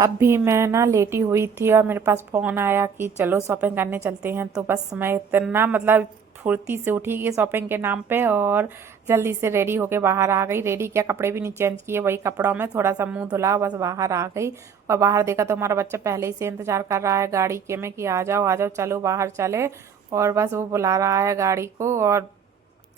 अब भी मैं ना लेटी हुई थी और मेरे पास फ़ोन आया कि चलो शॉपिंग करने चलते हैं। तो बस मैं इतना मतलब फुर्ती से उठी कि शॉपिंग के नाम पे, और जल्दी से रेडी होके बाहर आ गई। रेडी क्या, कपड़े भी नहीं चेंज किए, वही कपड़ों में थोड़ा सा मुंह धुला, बस बाहर आ गई। और बाहर देखा तो हमारा बच्चा पहले ही से इंतजार कर रहा है गाड़ी के में कि आ जाओ आ जाओ, चलो बाहर चले। और बस वो बुला रहा है गाड़ी को, और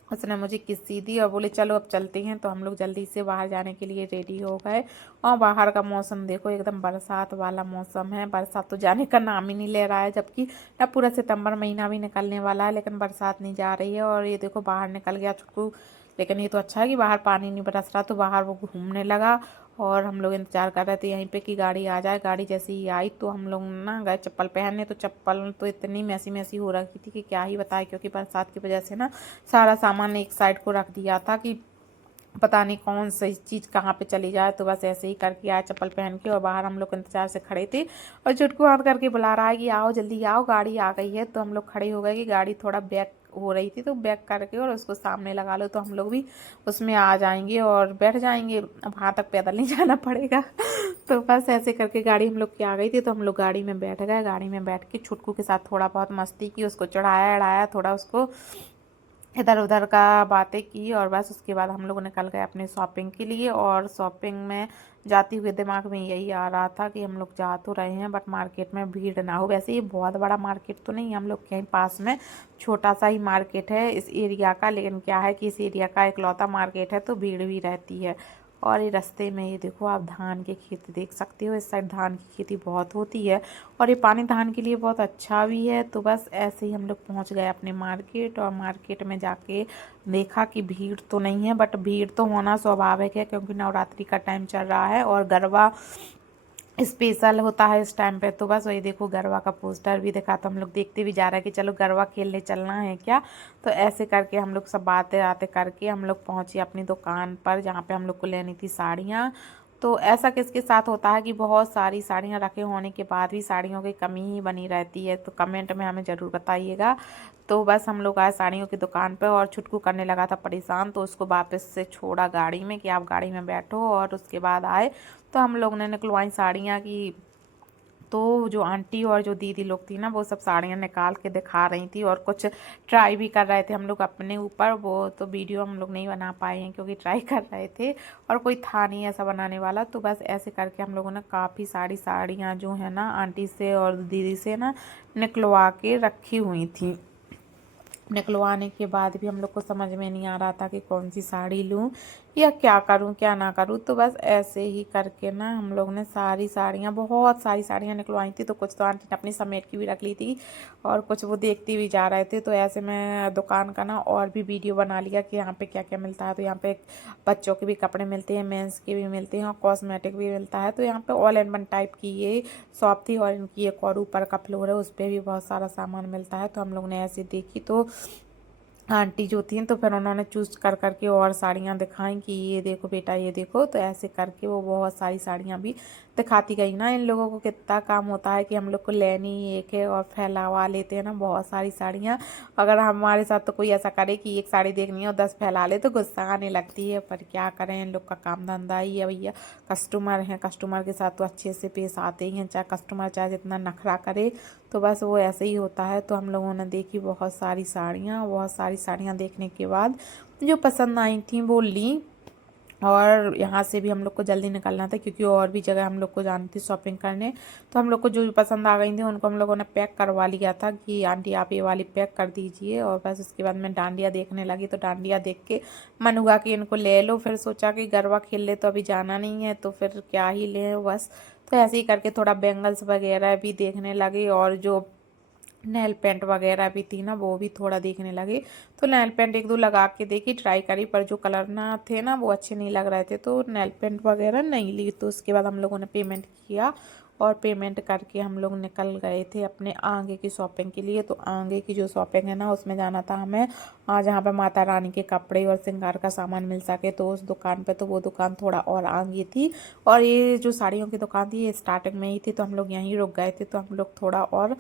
उसने मुझे किस्सी दी और बोले चलो अब चलते हैं। तो हम लोग जल्दी से बाहर जाने के लिए रेडी हो गए। और बाहर का मौसम देखो, एकदम बरसात वाला मौसम है। बरसात तो जाने का नाम ही नहीं ले रहा है, जबकि ना पूरा सितंबर महीना भी निकलने वाला है, लेकिन बरसात नहीं जा रही है। और ये देखो बाहर निकल गया छुटकू। लेकिन ये तो अच्छा है कि बाहर पानी नहीं बरस रहा, तो बाहर वो घूमने लगा। और हम लोग इंतजार कर रहे थे यहीं पे कि गाड़ी आ जाए। गाड़ी जैसे ही आई तो हम लोग ना गए चप्पल पहनने। तो चप्पल तो इतनी मैसी मैसी हो रखी थी कि क्या ही बताए, क्योंकि बरसात की वजह से ना सारा सामान एक साइड को रख दिया था कि पता नहीं कौन सी चीज़ कहाँ पे चली जाए। तो बस ऐसे ही करके आए चप्पल पहन के, और बाहर हम लोग इंतजार से खड़े थे। और चुटकू हाथ करके बुला रहा है कि आओ जल्दी आओ, गाड़ी आ गई है। तो हम लोग खड़े हो गए कि गाड़ी थोड़ा बैक हो रही थी, तो बैक करके और उसको सामने लगा लो तो हम लोग भी उसमें आ जाएंगे और बैठ जाएंगे। अब वहाँ तक पैदल नहीं जाना पड़ेगा। तो बस ऐसे करके गाड़ी हम लोग की आ गई थी, तो हम लोग गाड़ी में बैठ गए। गाड़ी में बैठ के छुटकू के साथ थोड़ा बहुत मस्ती की, उसको चढ़ाया अड़ाया, थोड़ा उसको इधर उधर का बातें की। और बस उसके बाद हम लोग निकल गए अपने शॉपिंग के लिए। और शॉपिंग में जाते हुए दिमाग में यही आ रहा था कि हम लोग जा तो रहे हैं, बट मार्केट में भीड़ ना हो। वैसे ये बहुत बड़ा मार्केट तो नहीं है, हम लोग के यहीं पास में छोटा सा ही मार्केट है इस एरिया का। लेकिन क्या है कि इस एरिया का इकलौता मार्केट है, तो भीड़ भी रहती है। और ये रास्ते में ये देखो आप धान के खेत देख सकते हो, इस साइड धान की खेती बहुत होती है। और ये पानी धान के लिए बहुत अच्छा भी है। तो बस ऐसे ही हम लोग पहुंच गए अपने मार्केट। और मार्केट में जाके देखा कि भीड़ तो नहीं है, बट भीड़ तो होना स्वाभाविक है, क्योंकि नवरात्रि का टाइम चल रहा है और गरबा स्पेशल होता है इस टाइम पे। तो बस वही देखो गरबा का पोस्टर भी दिखा, तो हम लोग देखते भी जा रहे हैं कि चलो गरबा खेलने चलना है क्या। तो ऐसे करके हम लोग सब बातें आते करके हम लोग पहुंचे अपनी दुकान पर, जहाँ पे हम लोग को लेनी थी साड़ियाँ। तो ऐसा किसके साथ होता है कि बहुत सारी साड़ियाँ रखे होने के बाद भी साड़ियों की कमी ही बनी रहती है, तो कमेंट में हमें ज़रूर बताइएगा। तो बस हम लोग आए साड़ियों की दुकान पर, और छुटकू करने लगा था परेशान, तो उसको वापस से छोड़ा गाड़ी में कि आप गाड़ी में बैठो। और उसके बाद आए तो हम लोग ने निकलवाई साड़ियाँ की। तो जो आंटी और जो दीदी लोग थी ना, वो सब साड़ियाँ निकाल के दिखा रही थी, और कुछ ट्राई भी कर रहे थे हम लोग अपने ऊपर। वो तो वीडियो हम लोग नहीं बना पाए हैं, क्योंकि ट्राई कर रहे थे और कोई था नहीं ऐसा बनाने वाला। तो बस ऐसे करके हम लोगों ने काफ़ी सारी साड़ियाँ जो है ना आंटी से और दीदी से ना निकलवा के रखी हुई थी। निकलवाने के बाद भी हम लोग को समझ में नहीं आ रहा था कि कौन सी साड़ी लूँ या क्या करूँ क्या ना करूँ। तो बस ऐसे ही करके ना हम लोग ने सारी साड़ियाँ, बहुत सारी साड़ियाँ निकलवाई थी। तो कुछ तो आंटी ने अपनी समेट की भी रख ली थी, और कुछ वो देखती भी जा रहे थे। तो ऐसे मैं दुकान का ना और भी वीडियो बना लिया कि यहाँ पे क्या क्या मिलता है। तो यहाँ पे बच्चों के भी कपड़े मिलते हैं, मेंस के भी मिलते हैं, और कॉस्मेटिक भी मिलता है। तो यहाँ पे ऑल इन वन टाइप की ये शॉप थी, और इनकी एक और ऊपर का फ्लोर है, उस पर भी बहुत सारा सामान मिलता है। तो हम लोग ने ऐसे देखी, तो आंटी जो थी तो फिर उन्होंने चूज कर करके और साड़ियाँ दिखाई कि ये देखो बेटा ये देखो। तो ऐसे करके वो बहुत सारी साड़ियाँ भी दिखाती गई ना। इन लोगों को कितना काम होता है कि हम लोग को लेनी ही एक है और फैलावा लेते हैं ना बहुत सारी साड़ियाँ। अगर हमारे साथ तो कोई ऐसा करे कि एक साड़ी देखनी है और 10 फैला ले, तो गुस्सा आने लगती है। पर क्या करें, इन लोग का काम धंधा ही है भैया। कस्टमर हैं, कस्टमर के साथ तो अच्छे से पेश आते ही हैं, चाहे कस्टमर चाहे जितना नखरा करे। तो बस वो ऐसे ही होता है। तो हम लोगों ने देखी बहुत सारी साड़ियाँ। बहुत सारी साड़ियाँ देखने के बाद जो पसंद आई थी वो ली। और यहाँ से भी हम लोग को जल्दी निकलना था, क्योंकि और भी जगह हम लोग को जानी थी शॉपिंग करने। तो हम लोग को जो भी पसंद आ गई थी उनको हम लोगों ने पैक करवा लिया था कि आंटी आप ये वाली पैक कर दीजिए। और बस उसके बाद मैं डांडिया देखने लगी। तो डांडिया देख के मन हुआ कि इनको ले लो। फिर सोचा कि गरबा खेल ले तो अभी जाना नहीं है, तो फिर क्या ही लें बस। तो ऐसे ही करके थोड़ा बैंगल्स वगैरह भी देखने लगे, और जो नेल पेंट वगैरह भी थी ना वो भी थोड़ा देखने लगे। तो नेल पेंट एक दो लगा के देखी, ट्राई करी, पर जो कलर ना थे ना वो अच्छे नहीं लग रहे थे, तो नेल पेंट वगैरह नहीं ली। तो उसके बाद हम लोगों ने पेमेंट किया, और पेमेंट करके हम लोग निकल गए थे अपने आगे की शॉपिंग के लिए। तो आगे की जो शॉपिंग है ना उसमें जाना था हमें, जहाँ पे माता रानी के कपड़े और श्रृंगार का सामान मिल सके। तो उस दुकान पे, तो वो दुकान थोड़ा और आगे थी, और ये जो साड़ियों की दुकान थी ये स्टार्टिंग में ही थी। तो हम लोग यहीं रुक गए थे। तो हम लोग थोड़ा और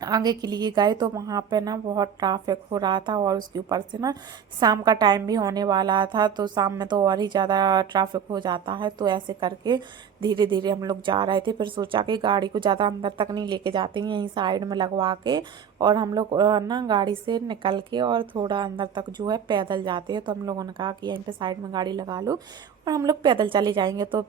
आगे के लिए गए तो वहाँ पे ना बहुत ट्रैफिक हो रहा था, और उसके ऊपर से ना शाम का टाइम भी होने वाला था, तो शाम में तो और ही ज़्यादा ट्रैफिक हो जाता है। तो ऐसे करके धीरे धीरे हम लोग जा रहे थे। फिर सोचा कि गाड़ी को ज़्यादा अंदर तक नहीं लेके जाते हैं, यहीं साइड में लगवा के और हम लोग ना गाड़ी से निकल के और थोड़ा अंदर तक जो है पैदल जाते हैं। तो हम लोगों ने कहा कि यहीं पे साइड में गाड़ी लगा लो और हम लोग पैदल चले जाएंगे। तो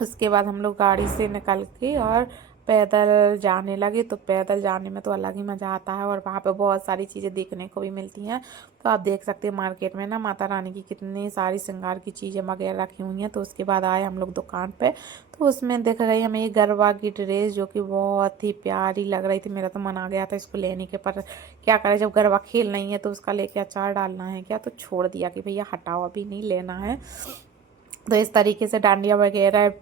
उसके बाद हम लोग गाड़ी से निकल के और पैदल जाने लगे। तो पैदल जाने में तो अलग ही मज़ा आता है, और वहाँ पे बहुत सारी चीज़ें देखने को भी मिलती हैं। तो आप देख सकते हैं मार्केट में ना माता रानी की कितनी सारी श्रृंगार की चीज़ें वगैरह रखी हुई हैं। तो उसके बाद आए हम लोग दुकान पे, तो उसमें दिख रही हमें ये गरबा की ड्रेस, जो कि बहुत ही प्यारी लग रही थी। मेरा तो मन आ गया था इसको लेने के, पर क्या करें, जब गरबा खेल नहीं है तो उसका लेके अचार डालना है क्या, तो छोड़ दिया कि भैया हटाओ, अभी नहीं लेना है। तो इस तरीके से डांडिया वगैरह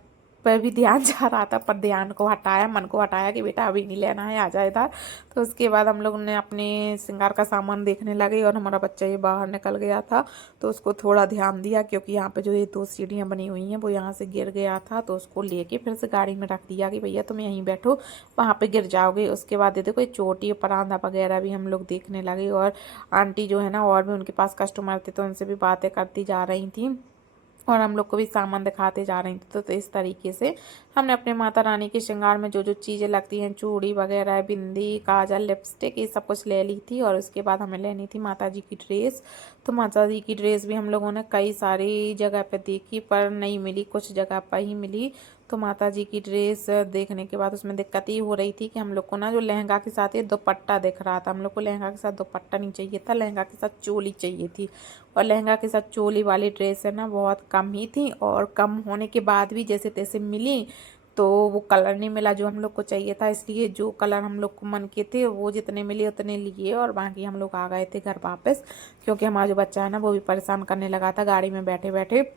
पर भी ध्यान जा रहा था, पर ध्यान को हटाया, मन को हटाया कि बेटा अभी नहीं लेना है, आ जाए इधर। तो उसके बाद हम लोग ने अपने श्रृंगार का सामान देखने लगे, और हमारा बच्चा ये बाहर निकल गया था, तो उसको थोड़ा ध्यान दिया, क्योंकि यहाँ पे जो ये 2 सीढ़ियाँ बनी हुई हैं वो यहाँ से गिर गया था। तो उसको लेके फिर से गाड़ी में रख दिया कि भैया तुम यहीं बैठो, वहाँ पे गिर जाओगे। उसके बाद देखो कोई चोटी परांदा वगैरह भी हम लोग देखने लगे, और आंटी जो है ना और भी उनके पास कस्टमर थे, तो उनसे भी बातें करती जा रही थी और हम लोग को भी सामान दिखाते जा रही थी। तो इस तरीके से हमने अपने माता रानी के श्रृंगार में जो जो चीज़ें लगती हैं, चूड़ी वगैरह, बिंदी, काजल, लिपस्टिक, ये सब कुछ ले ली थी। और उसके बाद हमें लेनी थी माता जी की ड्रेस। तो माता जी की ड्रेस भी हम लोगों ने कई सारी जगह पे देखी, पर नहीं मिली, कुछ जगह पर ही मिली। तो माता जी की ड्रेस देखने के बाद उसमें दिक्कत ये हो रही थी कि हम लोग को ना जो लहंगा के साथ ये दुपट्टा दिख रहा था, हम लोग को लहंगा के साथ दुपट्टा नहीं चाहिए था, लहंगा के साथ चोली चाहिए थी। और लहंगा के साथ चोली वाली ड्रेस है ना बहुत कम ही थी, और कम होने के बाद भी जैसे तैसे मिली, तो वो कलर नहीं मिला जो हम लोग को चाहिए था। इसलिए जो कलर हम लोग को मन के थे वो जितने मिले उतने लिए, और बाकी हम लोग आ गए थे घर वापस, क्योंकि हमारा जो बच्चा है ना वो भी परेशान करने लगा था गाड़ी में बैठे बैठे।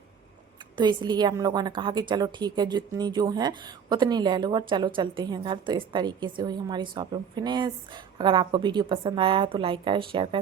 तो इसलिए हम लोगों ने कहा कि चलो ठीक है, जितनी जो है उतनी ले लो और चलो चलते हैं घर। तो इस तरीके से हुई हमारी शॉपिंग फिनिश। अगर आपको वीडियो पसंद आया है तो लाइक करें, शेयर करें।